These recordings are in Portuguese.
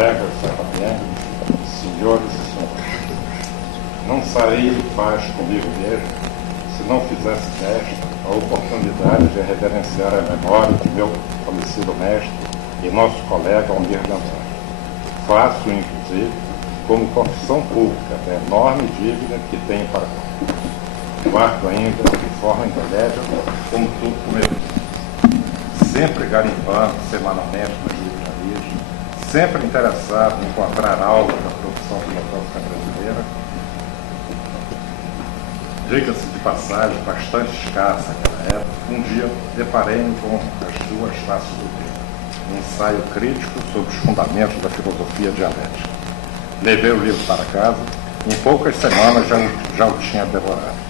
colegas, senhores e senhores, não saí de paz comigo mesmo se não fizesse desta a oportunidade de reverenciar a memória de meu falecido mestre e nosso colega Almir de Andrade. Faço, inclusive, como confissão pública da enorme dívida que tenho para com. Guardo ainda, de forma indelével, como tudo começou. Sempre garimpando semanalmente nas livrarias, sempre interessado em encontrar algo da profissão filosófica brasileira, diga-se de passagem, bastante escassa naquela época, um dia deparei-me com as duas taças do livro, um ensaio crítico sobre os fundamentos da filosofia dialética. Levei o livro para casa, em poucas semanas já o tinha devorado.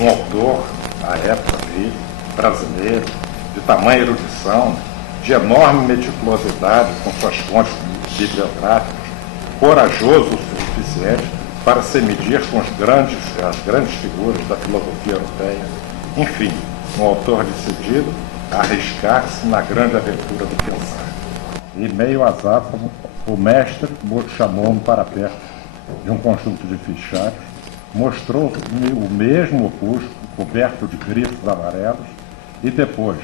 Um autor, à época dele, brasileiro, de tamanha erudição, de enorme meticulosidade com suas fontes bibliográficas, corajoso o suficiente para se medir com as grandes figuras da filosofia europeia. Enfim, um autor decidido a arriscar-se na grande aventura do pensar. E meio azáfamo, o mestre chamou-me para perto de um conjunto de fichários, mostrou-me o mesmo opúsculo coberto de grifos amarelos e depois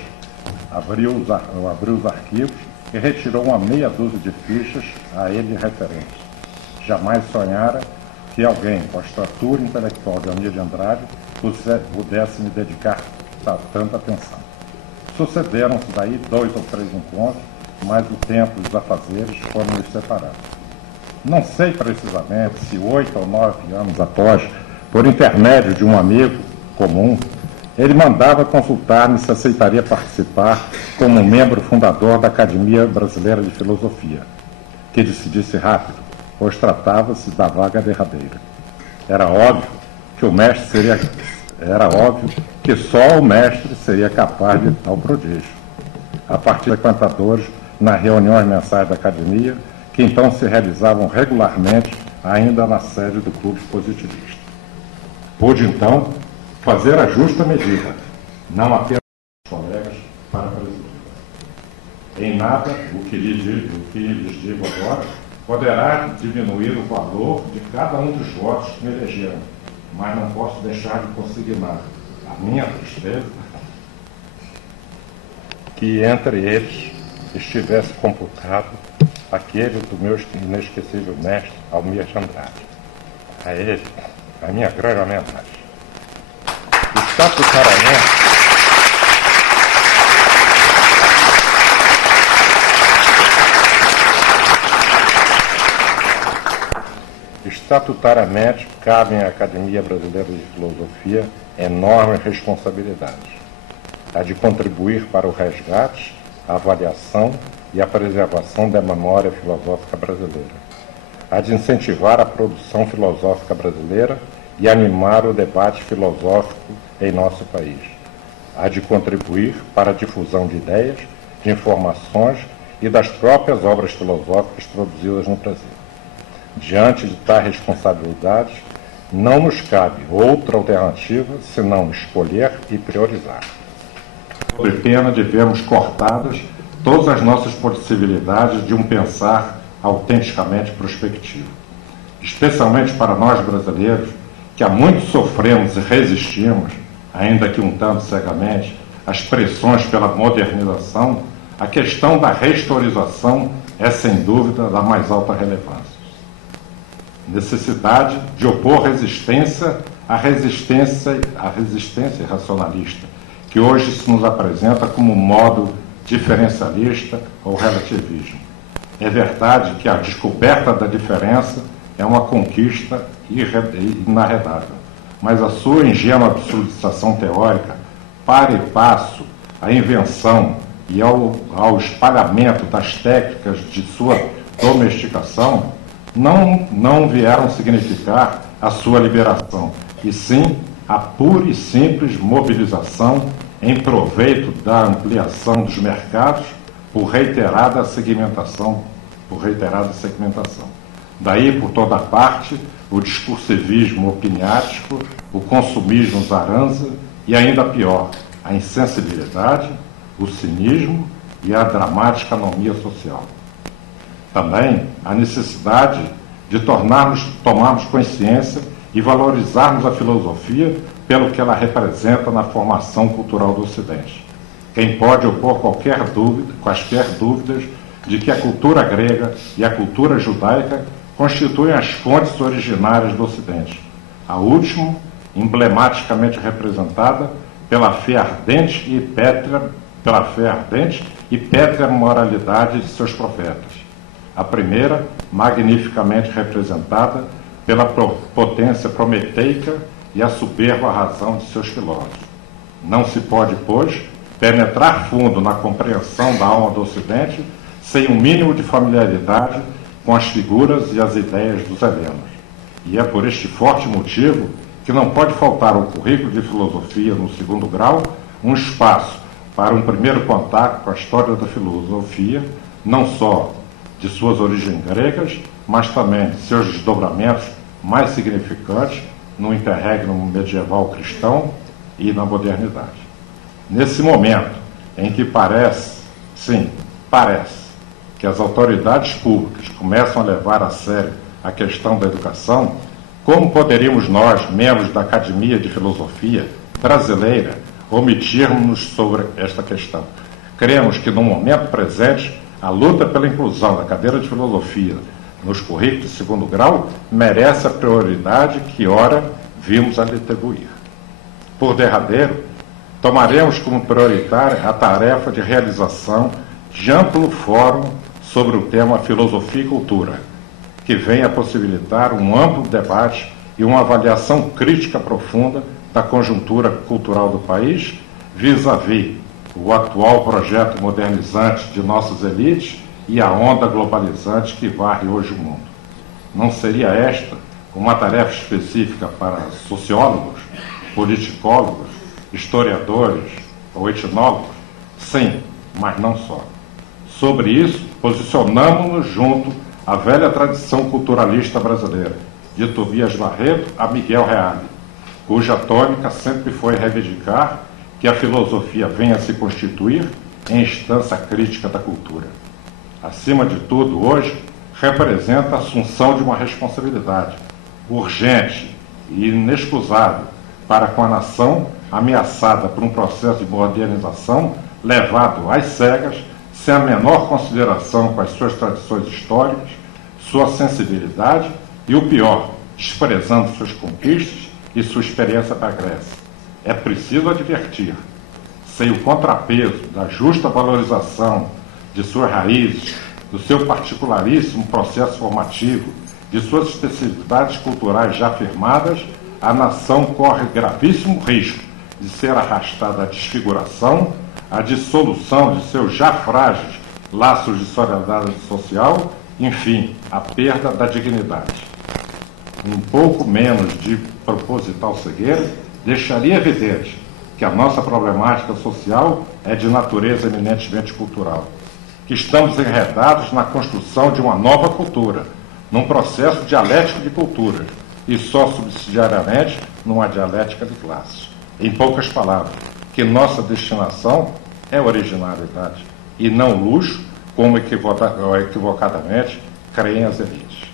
abriu os arquivos e retirou uma meia dúzia de fichas a ele referentes. Jamais sonhara que alguém com a estatura intelectual de Almir de Andrade pudesse me dedicar tanta atenção. Sucederam-se daí 2 ou 3 encontros, mas o tempo e os afazeres foram nos separados. Não sei precisamente se 8 ou 9 anos após, por intermédio de um amigo comum, ele mandava consultar-me se aceitaria participar como membro fundador da Academia Brasileira de Filosofia, que decidisse rápido, pois tratava-se da vaga derradeira. Era óbvio que só o mestre seria capaz de tal prodígio. A partir de frequentadores nas reuniões mensais da academia, que então se realizavam regularmente ainda na sede do Clube Positivista. Pude então fazer a justa medida, não apenas os colegas, para presidir. Em nada, o que lhes digo agora poderá diminuir o valor de cada um dos votos que me elegeram, mas não posso deixar de consignar a minha tristeza que entre eles estivesse computado aquele do meu inesquecível mestre Almir de Andrade. A ele, a minha grande homenagem. Estatutariamente, cabem à Academia Brasileira de Filosofia enormes responsabilidades. A de contribuir para o resgate, a avaliação e a preservação da memória filosófica brasileira. A de incentivar a produção filosófica brasileira e animar o debate filosófico em nosso país. A de contribuir para a difusão de ideias, de informações e das próprias obras filosóficas produzidas no Brasil. Diante de tais responsabilidades, não nos cabe outra alternativa senão escolher e priorizar. Sob pena de vermos cortadas todas as nossas possibilidades de um pensar autenticamente prospectivo. Especialmente para nós brasileiros, que há muito sofremos e resistimos, ainda que um tanto cegamente, às pressões pela modernização, a questão da rehistorização é, sem dúvida, da mais alta relevância. Necessidade de opor resistência à resistência racionalista, que hoje se nos apresenta como modo diferencialista ou relativismo. É verdade que a descoberta da diferença é uma conquista inarredável, mas a sua ingênua absolutização teórica, para e passo à invenção e ao espalhamento das técnicas de sua domesticação, não vieram significar a sua liberação, e sim a pura e simples mobilização em proveito da ampliação dos mercados por reiterada segmentação. Daí, por toda parte, o discursivismo opiniático, o consumismo zaranza e, ainda pior, a insensibilidade, o cinismo e a dramática anomia social. Também a necessidade de tomarmos consciência e valorizarmos a filosofia pelo que ela representa na formação cultural do Ocidente. Quem pode opor quaisquer dúvidas de que a cultura grega e a cultura judaica constituem as fontes originárias do Ocidente, a última emblematicamente representada pela fé ardente e pétrea moralidade de seus profetas. A primeira, magnificamente representada pela potência prometeica e a soberba razão de seus filósofos. Não se pode, pois, penetrar fundo na compreensão da alma do Ocidente sem um mínimo de familiaridade com as figuras e as ideias dos helenos. E é por este forte motivo que não pode faltar ao currículo de filosofia no segundo grau um espaço para um primeiro contato com a história da filosofia, não só de suas origens gregas, mas também de seus desdobramentos mais significantes no interregno medieval cristão e na modernidade. Nesse momento em que parece que as autoridades públicas começam a levar a sério a questão da educação, como poderíamos nós, membros da Academia de Filosofia brasileira, omitirmos-nos sobre esta questão? Cremos que, no momento presente, a luta pela inclusão da cadeira de filosofia nos currículos de segundo grau merece a prioridade que, ora, vimos a lhe atribuir. Por derradeiro, tomaremos como prioritária a tarefa de realização de amplo fórum sobre o tema Filosofia e Cultura, que venha a possibilitar um amplo debate e uma avaliação crítica profunda da conjuntura cultural do país, vis-à-vis o atual projeto modernizante de nossas elites e a onda globalizante que varre hoje o mundo. Não seria esta uma tarefa específica para sociólogos, politicólogos, historiadores ou etnólogos? Sim, mas não só. Sobre isso, posicionamos-nos junto à velha tradição culturalista brasileira, de Tobias Barreto a Miguel Reale, cuja tônica sempre foi reivindicar que a filosofia venha a se constituir em instância crítica da cultura. Acima de tudo, hoje, representa a assunção de uma responsabilidade urgente e inexcusável para com a nação ameaçada por um processo de modernização levado às cegas, sem a menor consideração com as suas tradições históricas, sua sensibilidade e, o pior, desprezando suas conquistas e sua experiência da Grécia. É preciso advertir, sem o contrapeso da justa valorização de suas raízes, do seu particularíssimo processo formativo, de suas especificidades culturais já afirmadas, a nação corre gravíssimo risco de ser arrastada à desfiguração, à dissolução de seus já frágeis laços de solidariedade social, enfim, à perda da dignidade. Um pouco menos de proposital cegueira deixaria evidente que a nossa problemática social é de natureza eminentemente cultural, que estamos enredados na construção de uma nova cultura, num processo dialético de culturas, e só subsidiariamente numa dialética de classes. Em poucas palavras, que nossa destinação é originalidade e não luxo, como equivocadamente creem as elites.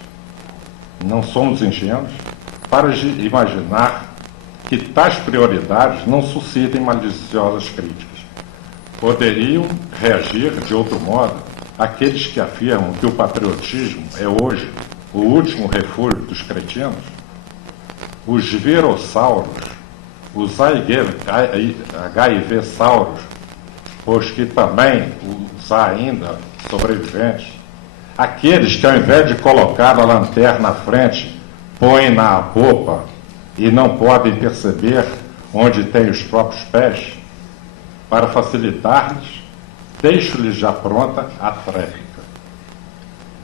Não somos ingênuos para imaginar que tais prioridades não suscitem maliciosas críticas. Poderiam reagir de outro modo aqueles que afirmam que o patriotismo é hoje o último refúgio dos cretinos? Os virossauros, os HIV-sauros, os que também os há ainda sobreviventes, aqueles que, ao invés de colocar a lanterna à frente, põem na popa e não podem perceber onde têm os próprios pés, para facilitar-lhes, deixo-lhes já pronta a tréplica.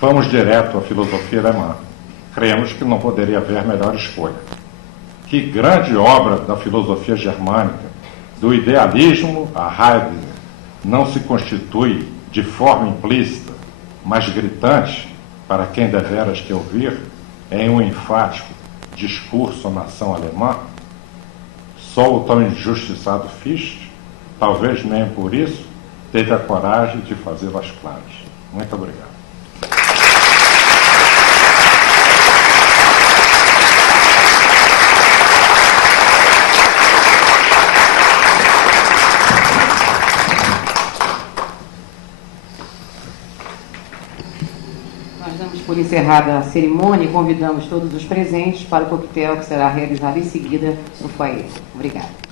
Vamos direto à filosofia alemã. Cremos que não poderia haver melhor escolha. Que grande obra da filosofia germânica, do idealismo a Heidegger, não se constitui de forma implícita, mas gritante, para quem deveras quer ouvir, em um enfático discurso à nação alemã? Só o tão injustiçado Fichte, talvez nem por isso, teve a coragem de fazê-las claras. Muito obrigado. por encerrada a cerimônia e convidamos todos os presentes para o coquetel que será realizado em seguida no foyer. Obrigada.